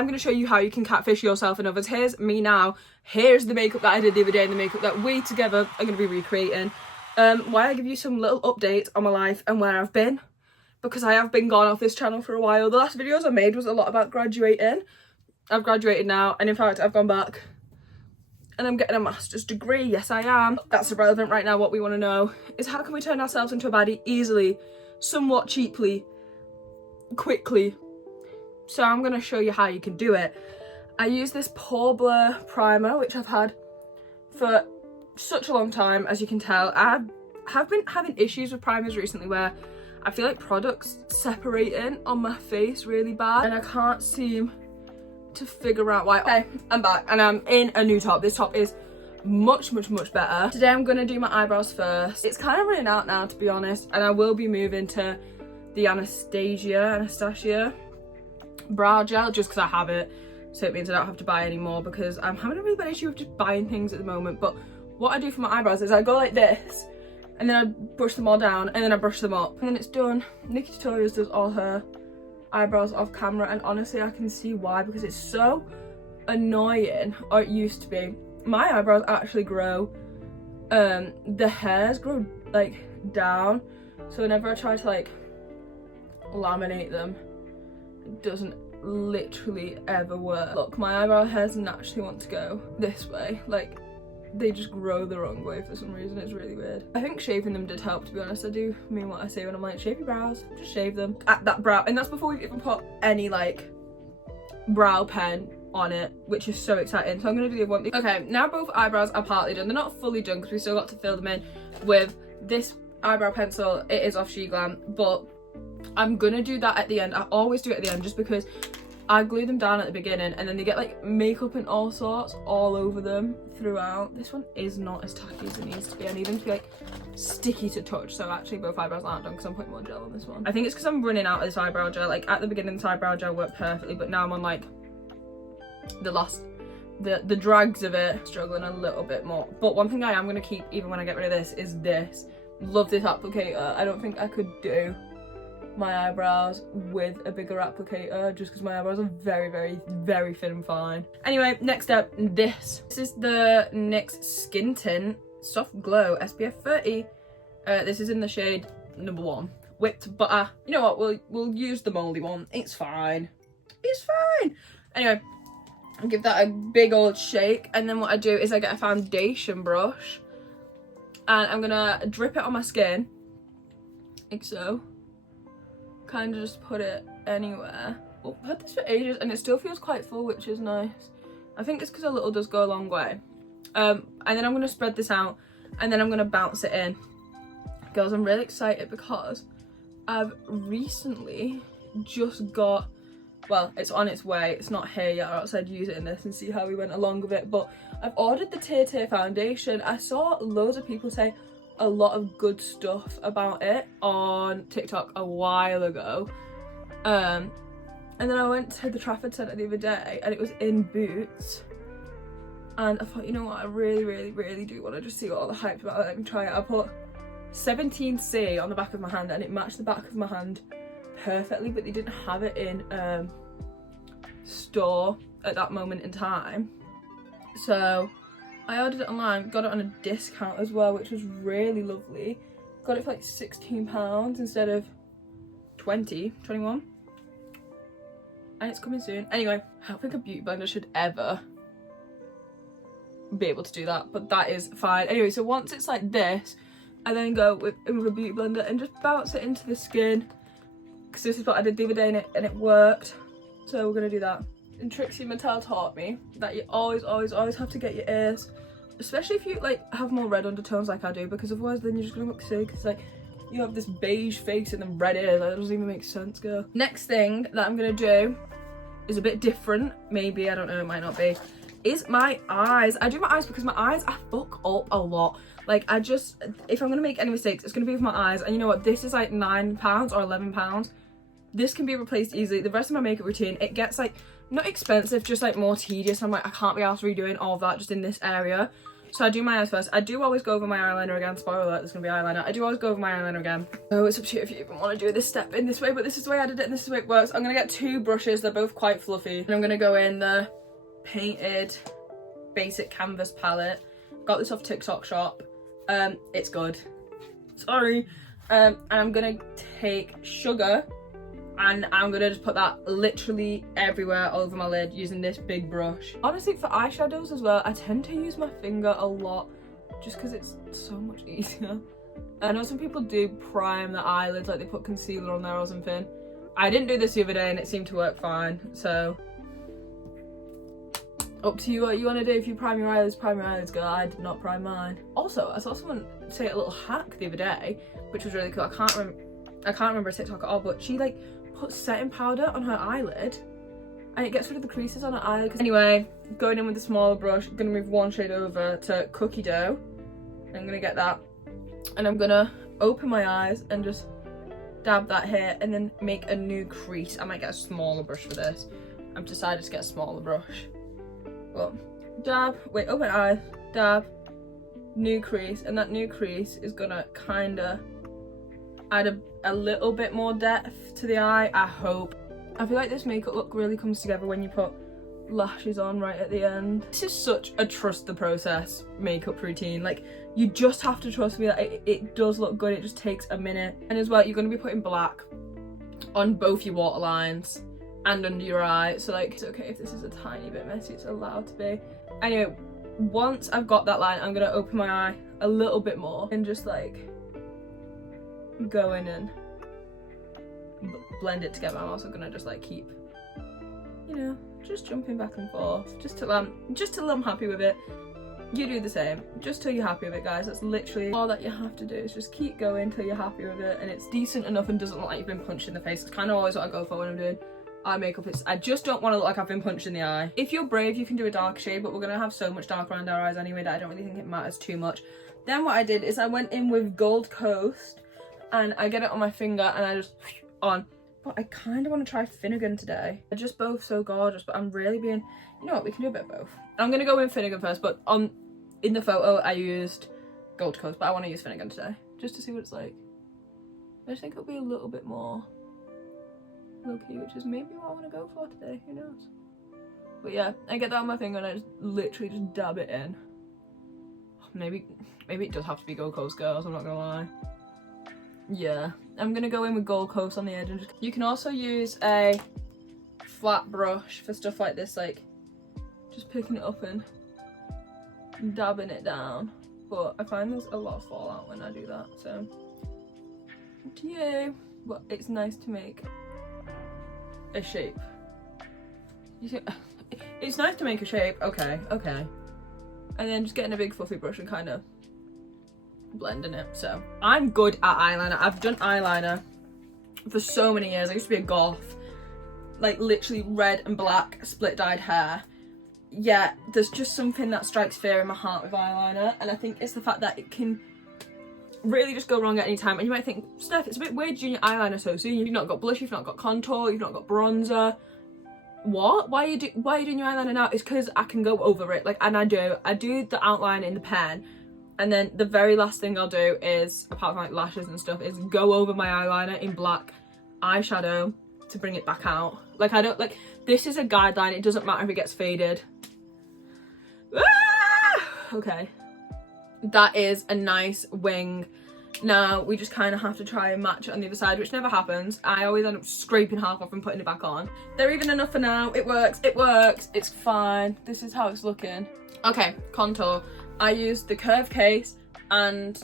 I'm going to show you how you can catfish yourself and others. Here's me now. Here's the makeup that I did the other day and the makeup that we together are going to be recreating. Why I give you some little updates on my life and where I've been, because I have been gone off this channel for a while. The last videos I made was a lot about graduating. I've graduated now, and in fact I've gone back and I'm getting a master's degree. Yes, I am. That's irrelevant right now. What we want to know is how can we turn ourselves into a baddie easily, somewhat cheaply, quickly. So I'm going to show you how you can do it. I use this Pore Blur primer, which I've had for such a long time, as you can tell. I have been having issues with primers recently where I feel like products separating on my face really bad, and I can't seem to figure out why. Okay, I'm back and I'm in a new top. This top is much better. Today I'm going to do my eyebrows first. It's kind of running out now, to be honest, and I will be moving to the Anastasia brow gel just because I have it, so it means I don't have to buy any more, because I'm having a really bad issue with just buying things at the moment. But what I do for my eyebrows is I go like this, and then I brush them all down, and then I brush them up, and then it's done. Nikki Tutorials does all her eyebrows off camera, and honestly I can see why, because it's so annoying, or it used to be. My eyebrows actually grow, the hairs grow like down, so whenever I try to like laminate them, it doesn't literally ever work. Look, my eyebrow hairs naturally want to go this way, like they just grow the wrong way for some reason. It's really weird. I think shaving them did help, to be honest. I do mean what I say when I'm like, shave your brows, just shave them at that brow, and that's before we've even put any like brow pen on it, which is so exciting. So I'm gonna do the one thing. Okay, now both eyebrows are partly done. They're not fully done because we still got to fill them in with this eyebrow pencil. It is off Glam, but I'm gonna do that at the end. I always do it at the end just because I glue them down at the beginning and then they get like makeup and all sorts all over them throughout. This one is not as tacky as it needs to be. I need them to be like sticky to touch. So actually both eyebrows aren't done because I'm putting more gel on this one. I think it's because I'm running out of this eyebrow gel. Like at the beginning this eyebrow gel worked perfectly, but now I'm on like the drags of it, struggling a little bit more. But one thing I am going to keep even when I get rid of this is this. Love this applicator. I don't think I could do my eyebrows with a bigger applicator just because my eyebrows are very thin and fine. Anyway, next up, this is the NYX Skin Tint Soft Glow SPF 30. This is in the shade number 1, Whipped Butter. You know what, we'll use the moldy one. It's fine, anyway. I'll give that a big old shake, and then what I do is I get a foundation brush and I'm gonna drip it on my skin like so. Kind of just put it anywhere. Oh, I've had this for ages and it still feels quite full, which is nice. I think it's because a little does go a long way. And then I'm going to spread this out and then I'm going to bounce it in. Girls, I'm really excited because I've recently just got, well, it's on its way. It's not here yet, or else I'd use it in this and see how we went along with it. But I've ordered the Tear foundation. I saw loads of people say a lot of good stuff about it on TikTok a while ago, and then I went to the Trafford Centre the other day and it was in Boots, and I thought, you know what, I really do want to just see what all the hype's about. Let me try it. I put 17C on the back of my hand and it matched the back of my hand perfectly, but they didn't have it in store at that moment in time, so I ordered it online, got it on a discount as well, which was really lovely. Got it for like £16 instead of 21, and it's coming soon. Anyway, I don't think a beauty blender should ever be able to do that, but that is fine. Anyway, so once it's like this, I then go with a beauty blender and just bounce it into the skin, because this is what I did the other day and it worked. So we're gonna do that. And Trixie Mattel taught me that you always have to get your ears, especially if you like have more red undertones like I do, because otherwise then you're just gonna look silly, because like you have this beige face and then red ears. That doesn't even make sense, girl. Next thing that I'm gonna do is a bit different, maybe, I don't know, it might not be, is my eyes. I do my eyes because my eyes, I fuck up a lot. Like I just, if I'm gonna make any mistakes, it's gonna be with my eyes. And you know what, this is like £9 or £11. This can be replaced easily. The rest of my makeup routine, it gets like not expensive, just like more tedious. I'm like, I can't be asked redoing all of that just in this area. So I do my eyes first. I do always go over my eyeliner again. Spoiler alert, there's gonna be eyeliner. I do always go over my eyeliner again. So it's up to you if you even want to do this step in this way, but this is the way I did it and this is the way it works. I'm gonna get 2 brushes. They're both quite fluffy. And I'm gonna go in the Painted Basic Canvas palette. Got this off TikTok shop. It's good. Sorry. And I'm gonna take Sugar and I'm gonna just put that literally everywhere all over my lid using this big brush. Honestly, for eyeshadows as well, I tend to use my finger a lot just because it's so much easier. I know some people do prime the eyelids, like they put concealer on there or something. I didn't do this the other day and it seemed to work fine, so up to you what you want to do. If you prime your eyelids, girl. I did not prime mine. Also, I saw someone say a little hack the other day, which was really cool. I can't remember a TikTok at all, but she like put setting powder on her eyelid and it gets rid of the creases on her eyelid. Anyway, going in with the smaller brush, I'm gonna move 1 shade over to Cookie Dough. I'm gonna get that and I'm gonna open my eyes and just dab that here and then make a new crease. I might get a smaller brush for this. I've decided to get a smaller brush. But dab, wait, open eye, dab, new crease, and that new crease is gonna kinda add a little bit more depth to the eye, I hope. I feel like this makeup look really comes together when you put lashes on right at the end. This is such a trust the process makeup routine. Like, you just have to trust me that it does look good. It just takes a minute. And as well, you're going to be putting black on both your waterlines and under your eye. So like, it's okay if this is a tiny bit messy, it's allowed to be. Anyway, once I've got that line, I'm going to open my eye a little bit more and just like go in and blend it together. I'm also going to just like keep, you know, just jumping back and forth just till I'm happy with it. You do the same, just till you're happy with it, guys. That's literally all that you have to do, is just keep going till you're happy with it and it's decent enough and doesn't look like you've been punched in the face. It's kind of always what I go for when I'm doing eye makeup. I just don't want to look like I've been punched in the eye. If you're brave, you can do a dark shade, but we're gonna have so much dark around our eyes anyway that I don't really think it matters too much. Then what I did is I went in with Gold Coast and I get it on my finger and I just on. But I kind of want to try Finnegan today. They're just both so gorgeous, but I'm really being, you know what, we can do a bit of both. I'm gonna go in Finnegan first, but in the photo I used Gold Coast, but I want to use Finnegan today just to see what it's like. I just think it'll be a little bit more low-key, which is maybe what I want to go for today, who knows. But yeah, I get that on my finger and I just literally just dab it in. Maybe it does have to be Gold Coast, girls, I'm not gonna lie. Yeah, I'm gonna go in with Gold Coast on the edge and just, you can also use a flat brush for stuff like this, like just picking it up and dabbing it down, but I find there's a lot of fallout when I do that, so up to you. But it's nice to make a shape. You see, it's nice to make a shape, okay, and then just getting a big fluffy brush and kind of blending it. So I'm good at eyeliner. I've done eyeliner for so many years. I used to be a goth, like literally red and black split dyed hair. Yeah, there's just something that strikes fear in my heart with eyeliner, and I think it's the fact that it can really just go wrong at any time. And you might think, Steph, it's a bit weird doing your eyeliner so soon. You've not got blush, you've not got contour, you've not got bronzer. What? Why are you doing your eyeliner now? It's because I can go over it, like, and I do the outline in the pen, and then the very last thing I'll do is, apart from like lashes and stuff, is go over my eyeliner in black eyeshadow to bring it back out. Like, I don't, like, this is a guideline, it doesn't matter if it gets faded. Ah! Okay, that is a nice wing. Now we just kind of have to try and match it on the other side, which never happens. I always end up scraping half off and putting it back on. They're even enough for now. It works, it's fine. This is how it's looking. Okay, contour. I used the curve case and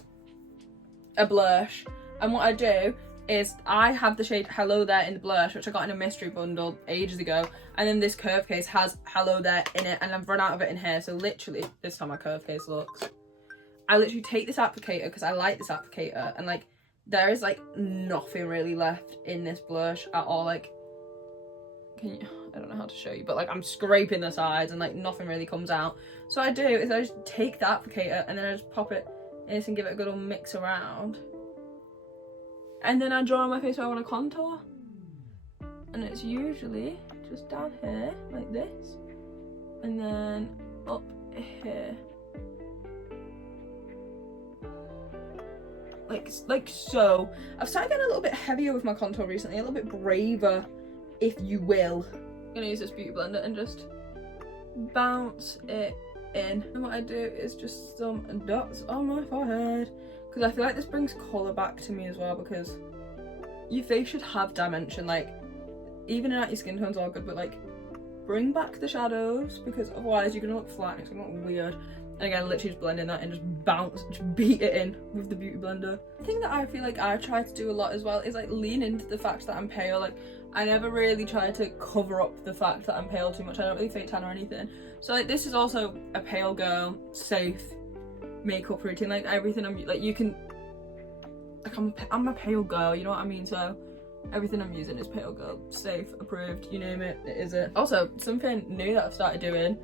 a blush, and what I do is I have the shade Hello There in the blush, which I got in a mystery bundle ages ago, and then this curve case has Hello There in it, and I've run out of it in here, so literally this is how my curve case looks. I literally take this applicator because I like this applicator, and like there is like nothing really left in this blush at all. Like, I don't know how to show you, but like I'm scraping the sides and like nothing really comes out. So what I do is I just take the applicator and then I just pop it in this and give it a good old mix around, and then I draw on my face where I want to contour, and it's usually just down here like this and then up here. like so. I've started getting a little bit heavier with my contour recently, a little bit braver, if you will. I'm gonna use this beauty blender and just bounce it in. And what I do is just some dots on my forehead, because I feel like this brings colour back to me as well, because your face should have dimension. Like, even out your skin tone's all good, but like, bring back the shadows, because otherwise you're gonna look flat and it's gonna look weird. And again, literally just blend in that and just beat it in with the beauty blender. The thing that I feel like I try to do a lot as well is like lean into the fact that I'm pale. Like, I never really try to cover up the fact that I'm pale too much. I don't really fake tan or anything. So like, this is also a pale girl safe makeup routine. Like, everything I'm like, you can, like, I'm a pale girl, you know what I mean? So everything I'm using is pale girl safe, approved, you name it, it is it. Also, something new that I've started doing,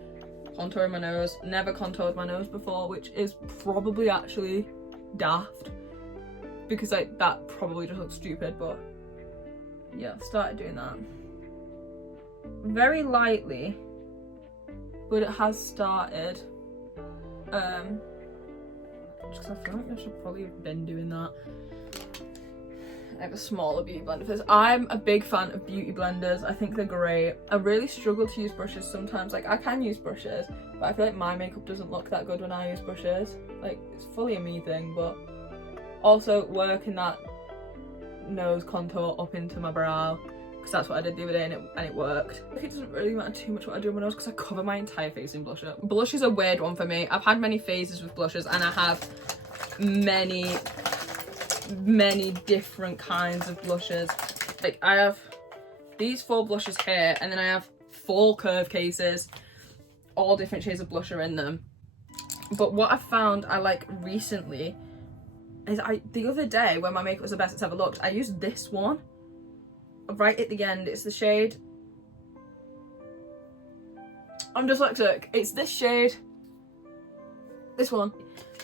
contouring my nose. Never contoured my nose before, which is probably actually daft, because like, that probably just looks stupid, but yeah, I've started doing that very lightly, but it has started. Just 'cause I feel like I should probably have been doing that. I have a smaller beauty blender for this. I'm a big fan of beauty blenders. I think they're great. I really struggle to use brushes sometimes. Like, I can use brushes, but I feel like my makeup doesn't look that good when I use brushes. Like, it's fully a me thing, but also working that nose contour up into my brow, because that's what I did the other day, and it worked. It doesn't really matter too much what I do on my nose, because I cover my entire face in blusher. Blush is a weird one for me. I've had many phases with blushes, and I have many different kinds of blushes. Like, I have these 4 blushes here, and then I have 4 curve cases, all different shades of blusher in them. But what I found I like recently is the other day when my makeup was the best it's ever looked, I used this one right at the end. It's the shade, I'm dyslexic, it's this shade, this one,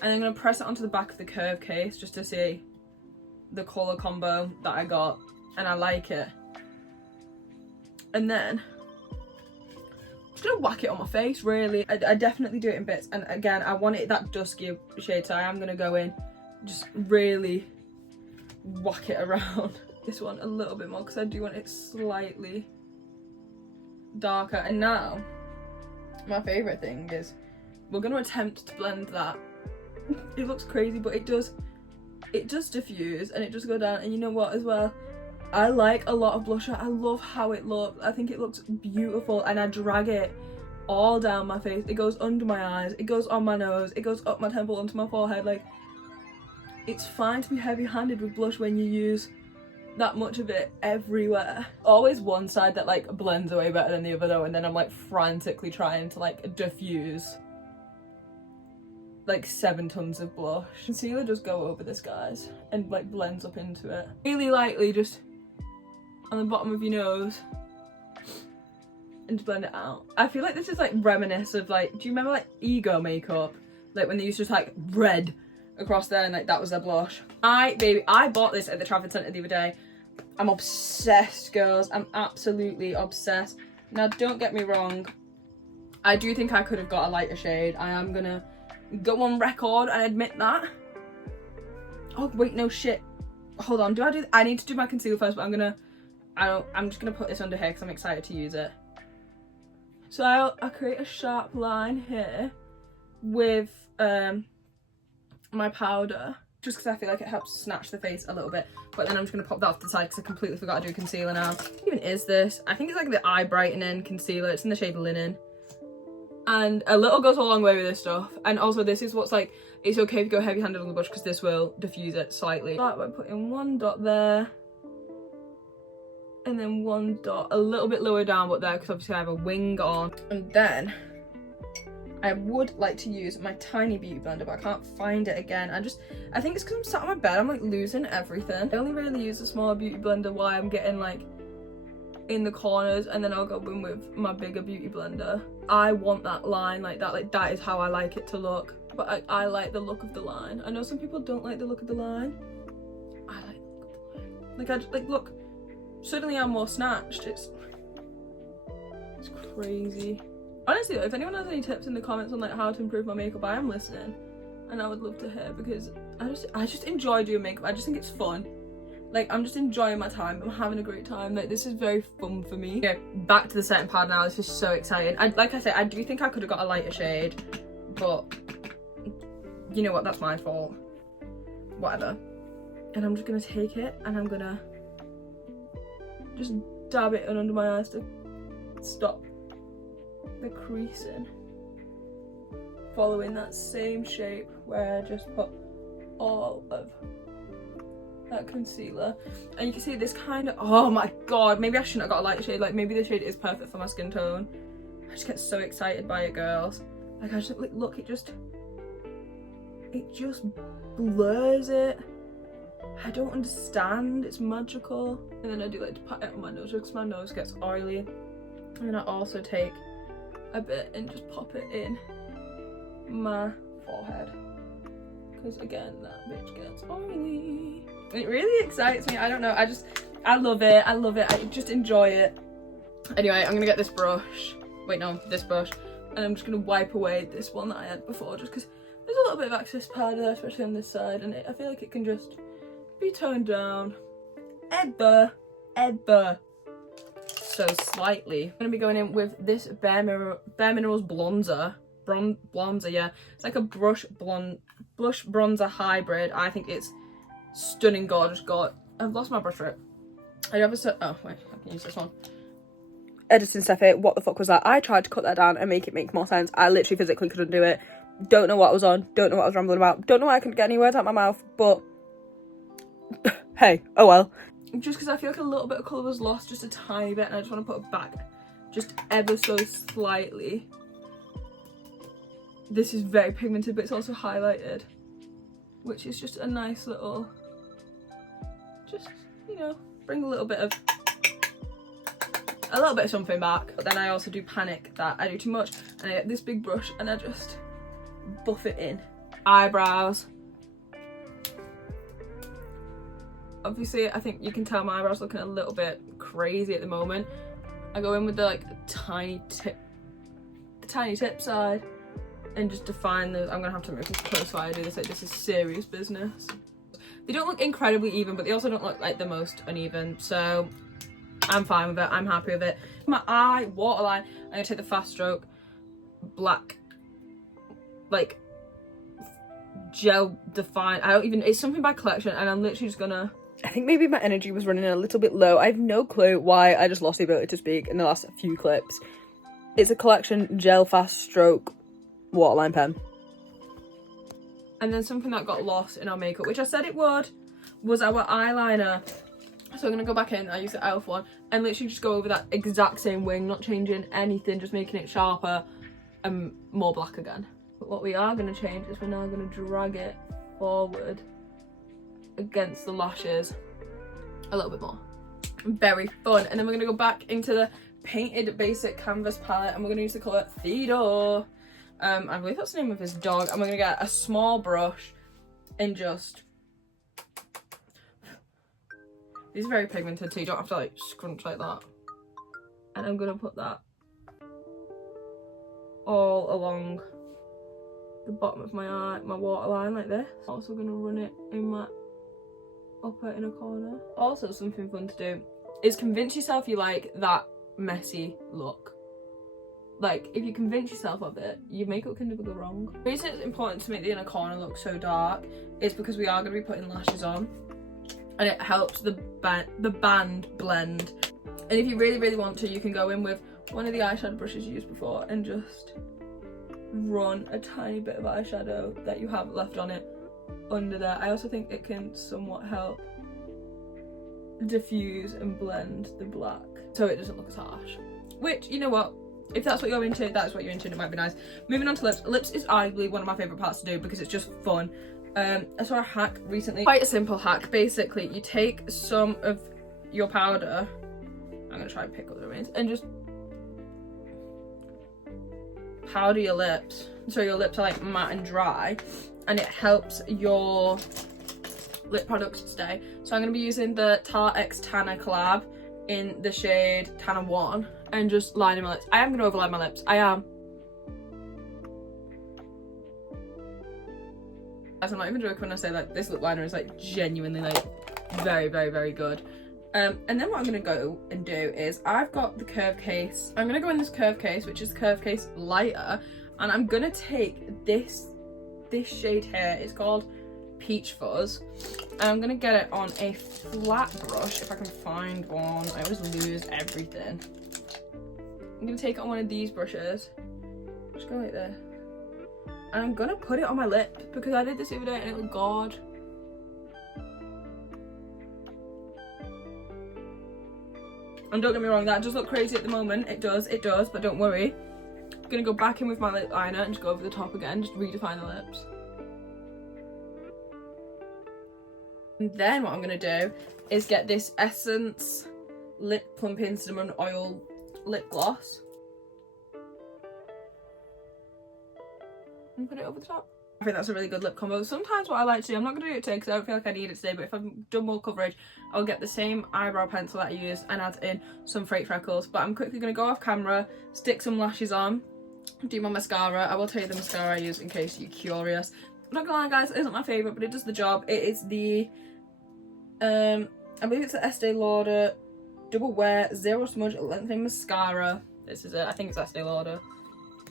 and I'm gonna press it onto the back of the curve case just to see the colour combo that I got, and I like it. And then I'm just gonna whack it on my face, really. I definitely do it in bits, and again, I want it that dusky shade, so I am gonna go in, just really whack it around. This one a little bit more, because I do want it slightly darker. And now, my favourite thing is, we're gonna attempt to blend that. It looks crazy, but it does diffuse, and it does go down. And you know what as well, I like a lot of blusher. I love how it looks. I think it looks beautiful, and I drag it all down my face. It goes under my eyes, it goes on my nose, it goes up my temple onto my forehead. Like, it's fine to be heavy-handed with blush when you use that much of it everywhere. Always one side that like blends away better than the other though, and then I'm like frantically trying to like diffuse like 7 tons of blush. Concealer does go over this, guys, and like blends up into it. Really lightly, just on the bottom of your nose, and just blend it out. I feel like this is like reminiscent of like, do you remember like ego makeup? Like when they used to just like red across there, and like that was their blush. I bought this at the Trafford Centre the other day. I'm obsessed, girls. I'm absolutely obsessed. Now, don't get me wrong, I do think I could have got a lighter shade. I am gonna go on record and admit that. Oh wait, no shit. Hold on, I need to do my concealer first, but I'm just gonna put this under here because I'm excited to use it. So I'll create a sharp line here with my powder, just because I feel like it helps snatch the face a little bit. But then I'm just going to pop that off to the side because I completely forgot to do concealer now. What even is this? I think it's like the eye brightening concealer. It's in the shade Linen. And a little goes a long way with this stuff. And also this is what's like, it's okay if you go heavy handed on the brush because this will diffuse it slightly. Start by putting 1 dot there. And then 1 dot a little bit lower down but there, because obviously I have a wing on. And then I would like to use my tiny beauty blender, but I can't find it again. I think it's because I'm sat on my bed, I'm like losing everything. I only really use a smaller beauty blender while I'm getting like in the corners, and then I'll go in with my bigger beauty blender. I want that line like that is how I like it to look. But I like the look of the line. I know some people don't like the look of the line. I like the look of the line. Like look, suddenly I'm more snatched. It's crazy. Honestly though, if anyone has any tips in the comments on like how to improve my makeup, I am listening. and I would love to hear, because I just enjoy doing makeup. I just think it's fun. Like, I'm just enjoying my time. I'm having a great time. Like, this is very fun for me. Okay, back to the setting powder now. This is so exciting. Like I said, I do think I could have got a lighter shade, but you know what? That's my fault. Whatever. And I'm just gonna take it and I'm gonna just dab it in under my eyes to stop the creasing. Following that same shape where I just put all of that concealer, and you can see this kind of, oh my god, maybe I shouldn't have got a light shade. Like, maybe the shade is perfect for my skin tone. I just get so excited by it, girls. Like, I just, like, look, it just blurs it. I don't understand. It's magical. And then I do like to pat it on my nose because my nose gets oily. And then I also take a bit and just pop it in my forehead, because again, that bitch gets oily. It really excites me. I don't know, I love it. I just enjoy it. Anyway, I'm gonna get this brush, this brush, and I'm just gonna wipe away this one that I had before, just because there's a little bit of excess powder there, especially on this side, and I feel like it can just be toned down ever so slightly. I'm gonna be going in with this Bare Minerals bronzer. Bronzer, yeah. It's like a blush bronzer hybrid. I think it's stunning, gorgeous. I've lost my brush for it. I have oh wait, I can use this one. Editing stuff it. What the fuck was that? I tried to cut that down and make it make more sense. I literally physically couldn't do it. Don't know what I was on. Don't know what I was rambling about. Don't know why I couldn't get any words out my mouth. But hey, oh well. Just because I feel like a little bit of colour was lost, just a tiny bit, and I just want to put it back just ever so slightly. This is very pigmented, but it's also highlighted, which is just a nice little, just, you know, bring a little bit of something back. But then I also do panic that I do too much, and I get this big brush and I just buff it in. Eyebrows. Obviously, I think you can tell my eyebrows looking a little bit crazy at the moment. I go in with the like tiny tip side, and just define those. I'm gonna have to move this close while I do this. Like, this is serious business. They don't look incredibly even, but they also don't look like the most uneven. So I'm fine with it. I'm happy with it. My eye waterline, I'm gonna take the Fast Stroke black, like gel define. It's something by Collection, and I'm literally just gonna. I think maybe my energy was running a little bit low. I have no clue why I just lost the ability to speak in the last few clips. It's a Collection gel Fast Stroke waterline pen. And then something that got lost in our makeup, which I said it would, was our eyeliner. So I'm gonna go back in, I use the e.l.f. one, and literally just go over that exact same wing, not changing anything, just making it sharper and more black again. But what we are gonna change is we're now gonna drag it forward against the lashes a little bit more. Very fun. And then we're gonna go back into the Painted Basic Canvas palette, and we're gonna use the colour Theodore. I believe that's the name of his dog. And we're gonna get a small brush and just, these are very pigmented, so you don't have to like scrunch like that. And I'm gonna put that all along the bottom of my eye, my waterline, like this. Also gonna run it in my upper inner corner. Also, something fun to do is convince yourself you like that messy look. Like, if you convince yourself of it, your makeup can never go wrong. The reason it's important to make the inner corner look so dark is because we are going to be putting lashes on, and it helps the band blend. And if you really want to, you can go in with one of the eyeshadow brushes you used before and just run a tiny bit of eyeshadow that you have left on it under there. I also think it can somewhat help diffuse and blend the black so it doesn't look as harsh. Which, you know what? If that's what you're into, that's what you're into, and it might be nice. Moving on to lips. Lips is arguably one of my favourite parts to do because it's just fun. I saw a hack recently. Quite a simple hack. Basically, you take some of your powder, I'm going to try and pick up the remains, and just powder your lips. So your lips are like matte and dry, and it helps your lip products stay. So I'm going to be using the Tarte X Tanner collab in the shade Tanner 1 and just lining my lips. I am going to overline my lips. I am. As I'm not even joking when I say like this lip liner is like genuinely like very, very, very good. And then what I'm gonna go and do is I've got the curve case. I'm gonna go in this curve case, which is curve case lighter, and I'm gonna take this shade here. It's called Peach Fuzz, and I'm gonna get it on a flat brush if I can find one. I always lose everything. I'm gonna take it on one of these brushes. Just go like this, and I'm gonna put it on my lip because I did this the other day and it looked god. And don't get me wrong, that does look crazy at the moment. It does, but don't worry. I'm gonna go back in with my lip liner and just go over the top again, just redefine the lips. And then what I'm gonna do is get this Essence Lip Plumping Cinnamon Oil Lip Gloss and put it over the top. I think that's a really good lip combo. Sometimes what I like to do, I'm not going to do it today because I don't feel like I need it today, but if I've done more coverage, I'll get the same eyebrow pencil that I used and add in some fake freckles. But I'm quickly going to go off camera, stick some lashes on, do my mascara. I will tell you the mascara I use in case you're curious. I'm not going to lie guys, it isn't my favourite, but it does the job. It is the, I believe it's the Estee Lauder Double Wear Zero Smudge Lengthening Mascara. This is it, I think it's Estee Lauder.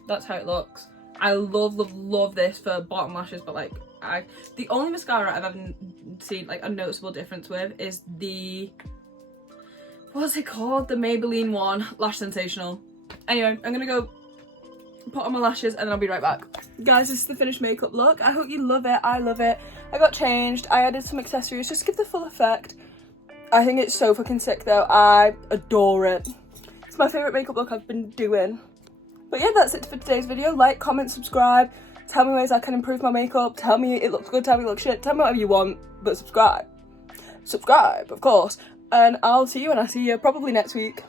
That's how it looks. I love this for bottom lashes, but like the only mascara I've ever seen like a noticeable difference with is the, what's it called? The Maybelline one, Lash Sensational. Anyway, I'm gonna go put on my lashes and then I'll be right back. Guys, this is the finished makeup look. I hope you love it. I love it. I got changed. I added some accessories just to give the full effect. I think it's so fucking sick though. I adore it. It's my favourite makeup look I've been doing. But yeah, that's it for today's video. Like, comment, subscribe. Tell me ways I can improve my makeup. Tell me it looks good. Tell me it looks shit. Tell me whatever you want, but subscribe. Subscribe, of course. And I'll see you when I see you, probably next week.